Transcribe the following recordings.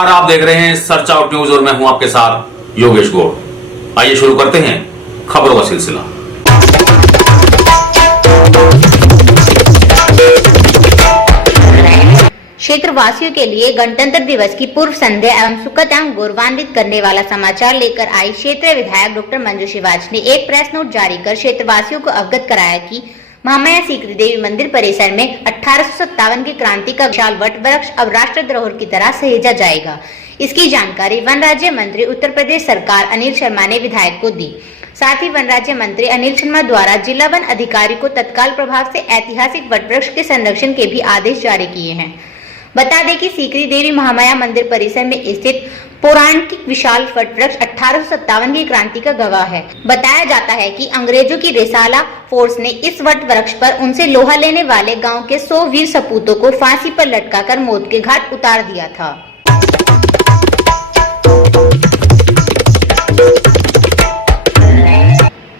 नमस्कार, आप देख रहे हैं सर्च आउट न्यूज और मैं हूं आपके साथ योगेश गौड़। आइए शुरू करते हैं खबरों का सिलसिला। क्षेत्रवासियों के लिए गणतंत्र दिवस की पूर्व संध्या एवं सुखद गौरवान्वित करने वाला समाचार लेकर आई क्षेत्रीय विधायक डॉक्टर मंजू शिवाज ने एक प्रेस नोट जारी कर क्षेत्रवासियों को अवगत कराया कि महामाया सीकरी देवी मंदिर परिसर में 1857 की क्रांति का विशाल वट वृक्ष अब राष्ट्र धरोहर की तरह सहेजा जाएगा। इसकी जानकारी वन राज्य मंत्री उत्तर प्रदेश सरकार अनिल शर्मा ने विधायक को दी। साथ ही वन राज्य मंत्री अनिल शर्मा द्वारा जिला वन अधिकारी को तत्काल प्रभाव से ऐतिहासिक वट वृक्ष के संरक्षण के भी आदेश जारी किए हैं। बता दें कि सीकरी देवी महामाया मंदिर परिसर में स्थित पौराणिक विशाल वट वृक्ष 1857 की क्रांति का गवाह है। बताया जाता है कि अंग्रेजों की रिसाला फोर्स ने इस वट वृक्ष पर उनसे लोहा लेने वाले गांव के 100 वीर सपूतों को फांसी पर लटकाकर मौत के घाट उतार दिया था।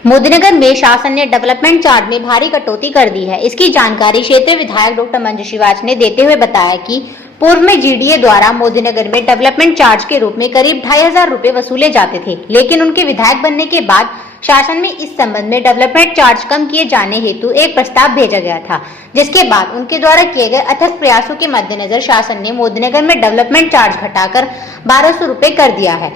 मोदीनगर में शासन ने डेवलपमेंट चार्ज में भारी कटौती कर दी है। इसकी जानकारी क्षेत्रीय विधायक डॉक्टर मंजू शिवाज ने देते हुए बताया कि पूर्व में जीडीए द्वारा मोदीनगर में डेवलपमेंट चार्ज के रूप में करीब 2500 रुपए वसूले जाते थे, लेकिन उनके विधायक बनने के बाद शासन में इस संबंध में डेवलपमेंट चार्ज कम किए जाने हेतु एक प्रस्ताव भेजा गया था, जिसके बाद उनके द्वारा किए गए अथक प्रयासों के मद्देनजर शासन ने मोदीनगर में डेवलपमेंट चार्ज घटाकर 1200 रुपए कर दिया है।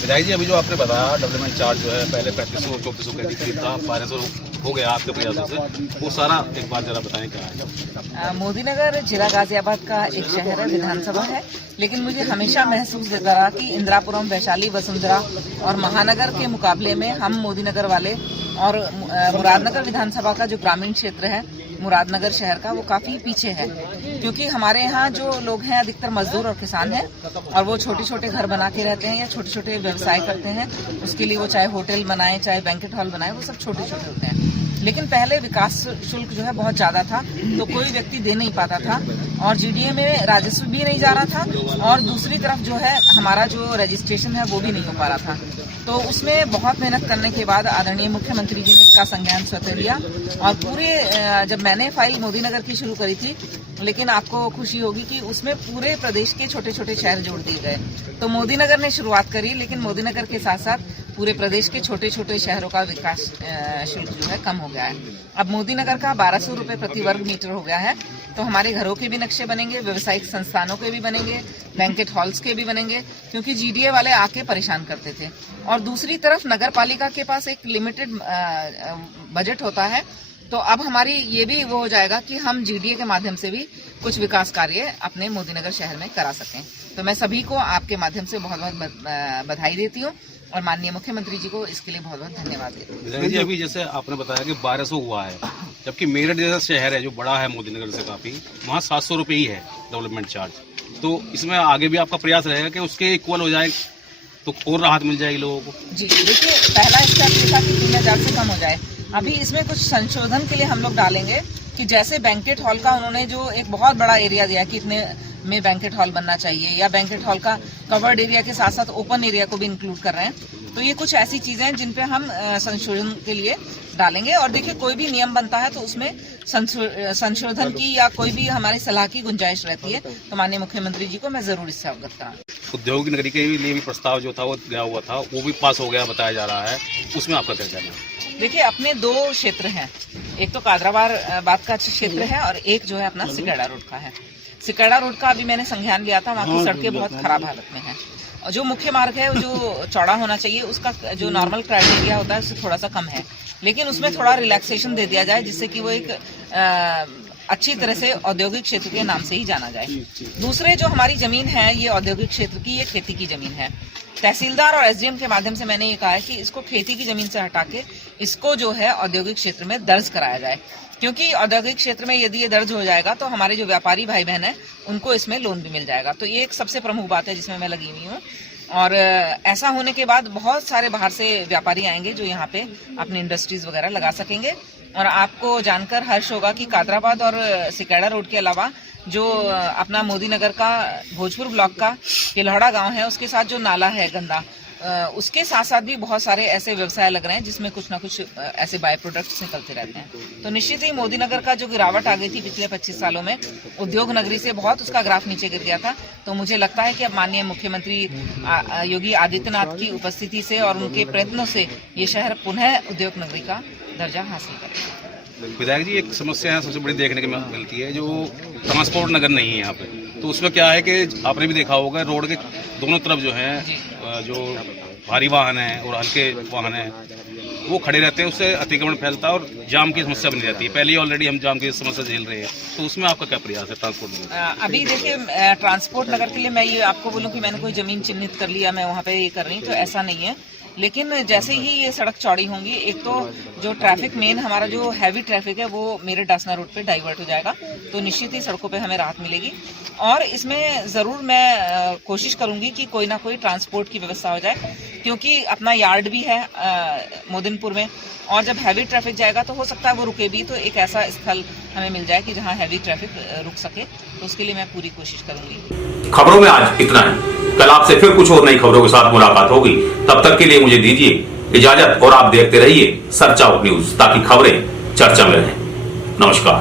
विधायक जी, अभी जो आपने बताया डेवलपमेंट चार्ज जो है पहले 3500-3400 के करीब था, 1200 हो गया आपके प्रयासों से, वो सारा एक बार जरा बताएं क्या है। मोदीनगर जिला गाजियाबाद का एक शहर है, विधानसभा है, लेकिन मुझे हमेशा महसूस होता रहा कि इंदिरापुरम, वैशाली, वसुंधरा और महानगर के मुकाबले में हम मोदीनगर वाले और मुरादनगर विधानसभा का जो ग्रामीण क्षेत्र है मुरादनगर शहर का, वो काफी पीछे है, क्योंकि हमारे यहाँ जो लोग हैं अधिकतर मजदूर और किसान हैं और वो छोटे छोटे घर बना के रहते हैं या छोटे छोटे व्यवसाय करते हैं। उसके लिए वो चाहे होटल बनाए चाहे बैंकेट हॉल बनाए, वो सब छोटे छोटे होते हैं। लेकिन पहले विकास शुल्क जो है बहुत ज्यादा था, तो कोई व्यक्ति दे नहीं पाता था और जीडीए में राजस्व भी नहीं जा रहा था और दूसरी तरफ जो है हमारा जो रजिस्ट्रेशन है वो भी नहीं हो पा रहा था। तो उसमें बहुत मेहनत करने के बाद आदरणीय मुख्यमंत्री जी ने इसका संज्ञान स्वतः लिया और पूरे जब मैंने फाइल मोदीनगर की शुरू करी थी, लेकिन आपको खुशी होगी कि उसमें पूरे प्रदेश के छोटे छोटे शहर जोड़ दिए गए। तो मोदीनगर ने शुरुआत करी, लेकिन मोदीनगर के साथ साथ पूरे प्रदेश के छोटे छोटे शहरों का विकास शुल्क जो है कम हो गया है। अब मोदीनगर का 1200 रुपए प्रति वर्ग मीटर हो गया है। तो हमारे घरों के भी नक्शे बनेंगे, व्यवसायिक संस्थानों के भी बनेंगे, बैंकेट हॉल्स के भी बनेंगे, क्योंकि जीडीए वाले आके परेशान करते थे। और दूसरी तरफ नगर पालिका के पास एक लिमिटेड बजट होता है, तो अब हमारी ये भी वो हो जाएगा कि हम जीडीए के माध्यम से भी कुछ विकास कार्य अपने मोदीनगर शहर में करा सकें। तो मैं सभी को आपके माध्यम से बहुत बहुत बधाई देती हूँ और माननीय मुख्यमंत्री जी को इसके लिए बहुत बहुत धन्यवाद देती हूँ। जी, अभी जैसे आपने बताया कि 1200 हुआ है, जबकि मेरठ जैसा शहर है जो बड़ा है मोदीनगर से काफी, वहाँ 700 रुपये ही है डेवलपमेंट चार्ज। तो इसमें आगे भी आपका प्रयास रहेगा कि उसके इक्वल हो जाए तो और राहत मिल जाएगी लोगों को? जी देखिए, पहला स्टेप ये था कि 3000 से कम हो जाए। अभी इसमें कुछ संशोधन के लिए हम लोग डालेंगे कि जैसे बैंकेट हॉल का उन्होंने जो एक बहुत बड़ा एरिया दिया कि इतने में बैंकेट हॉल बनना चाहिए, या बैंकेट हॉल का कवर्ड एरिया के साथ साथ ओपन एरिया को भी इंक्लूड कर रहे हैं। तो ये कुछ ऐसी चीजें हैं जिन पे हम संशोधन के लिए डालेंगे। और देखिए, कोई भी नियम बनता है तो उसमें संशोधन की या कोई भी हमारी सलाह की गुंजाइश रहती है, तो माननीय मुख्यमंत्री जी को मैं जरूर इससे अवगत कराऊंगा। उद्योग नगरी के लिए भी प्रस्ताव जो था वो गया हुआ था, वो भी पास हो गया बताया जा रहा है, उसमें आपका क्या कहना है? देखिए, अपने 2 क्षेत्र हैं, एक तो कादराबाद का क्षेत्र है और एक जो है अपना सिकैड़ा रोड का है। सिकैड़ा रोड का अभी मैंने संज्ञान लिया था, वहाँ की सड़कें बहुत खराब हालत में हैं और जो मुख्य मार्ग है जो चौड़ा होना चाहिए उसका जो नॉर्मल क्राइटेरिया होता है उससे थोड़ा सा कम है, लेकिन उसमें थोड़ा रिलैक्सेशन दे दिया जाए जिससे कि वो एक अच्छी तरह से औद्योगिक क्षेत्र के नाम से ही जाना जाए। दूसरे जो हमारी जमीन है ये औद्योगिक क्षेत्र की, ये खेती की जमीन है। तहसीलदार और एसडीएम के माध्यम से मैंने ये कहा है कि इसको खेती की जमीन से हटा के इसको जो है औद्योगिक क्षेत्र में दर्ज कराया जाए, क्योंकि औद्योगिक क्षेत्र में यदि ये दर्ज हो जाएगा तो हमारे जो व्यापारी भाई बहन हैं उनको इसमें लोन भी मिल जाएगा। तो ये एक सबसे प्रमुख बात है जिसमें मैं लगी हुई हूँ। और ऐसा होने के बाद बहुत सारे बाहर से व्यापारी आएंगे जो यहाँ पे अपनी इंडस्ट्रीज वगैरह लगा सकेंगे। और आपको जानकर हर्ष होगा कि कादराबाद और सिकैड़ा रोड के अलावा जो अपना मोदीनगर का भोजपुर ब्लॉक का केल्हड़ा गांव है उसके साथ जो नाला है गंदा, उसके साथ साथ भी बहुत सारे ऐसे व्यवसाय लग रहे हैं जिसमें कुछ ना कुछ ऐसे बाय प्रोडक्ट्स निकलते रहते हैं। तो निश्चित ही मोदी नगर का जो गिरावट आ गई थी पिछले 25 सालों में, उद्योग नगरी से बहुत उसका ग्राफ नीचे गिर गया था। तो मुझे लगता है कि अब माननीय मुख्यमंत्री योगी आदित्यनाथ की उपस्थिति से और उनके प्रयत्नों से ये शहर पुनः उद्योग नगरी का दर्जा हासिल करेगा। विधायक जी, एक समस्या है सबसे बड़ी देखने की मिलती है, जो ट्रांसपोर्ट नगर नहीं है यहाँ पे। तो उसमें क्या है कि आपने भी देखा होगा, रोड के दोनों तरफ जो है जो भारी वाहन है और हल्के वाहन है वो खड़े रहते हैं, उससे अतिक्रमण फैलता है और जाम की समस्या बनी रहती है। पहले ही ऑलरेडी हम जाम की समस्या झेल रहे हैं, तो उसमें आपका क्या प्रयास है ट्रांसपोर्ट नगर? अभी देखिए, ट्रांसपोर्ट नगर के लिए मैं ये आपको बोलूं कि मैंने कोई जमीन चिन्हित कर लिया, मैं वहाँ पे ये कर रही हूँ, तो ऐसा नहीं है। लेकिन जैसे ही ये सड़क चौड़ी होंगी, एक तो जो ट्रैफिक मेन हमारा जो हैवी ट्रैफिक है वो मेरठ डासना रोड पे डाइवर्ट हो जाएगा, तो निश्चित ही सड़कों पे हमें राहत मिलेगी। और इसमें ज़रूर मैं कोशिश करूंगी कि कोई ना कोई ट्रांसपोर्ट की व्यवस्था हो जाए, क्योंकि अपना यार्ड भी है मोदिनपुर में, और जब हैवी ट्रैफिक जाएगा तो हो सकता है वो रुके भी, तो एक ऐसा स्थल हमें मिल जाए कि जहाँ हैवी ट्रैफिक रुक सके, तो उसके लिए मैं पूरी कोशिश करूंगी। खबरों में आज इतना है। कल आपसे फिर कुछ और नई खबरों के साथ मुलाकात होगी। तब तक के लिए मुझे दीजिए इजाजत और आप देखते रहिए सर्च आउट न्यूज, ताकि खबरें चर्चा में रहें। नमस्कार।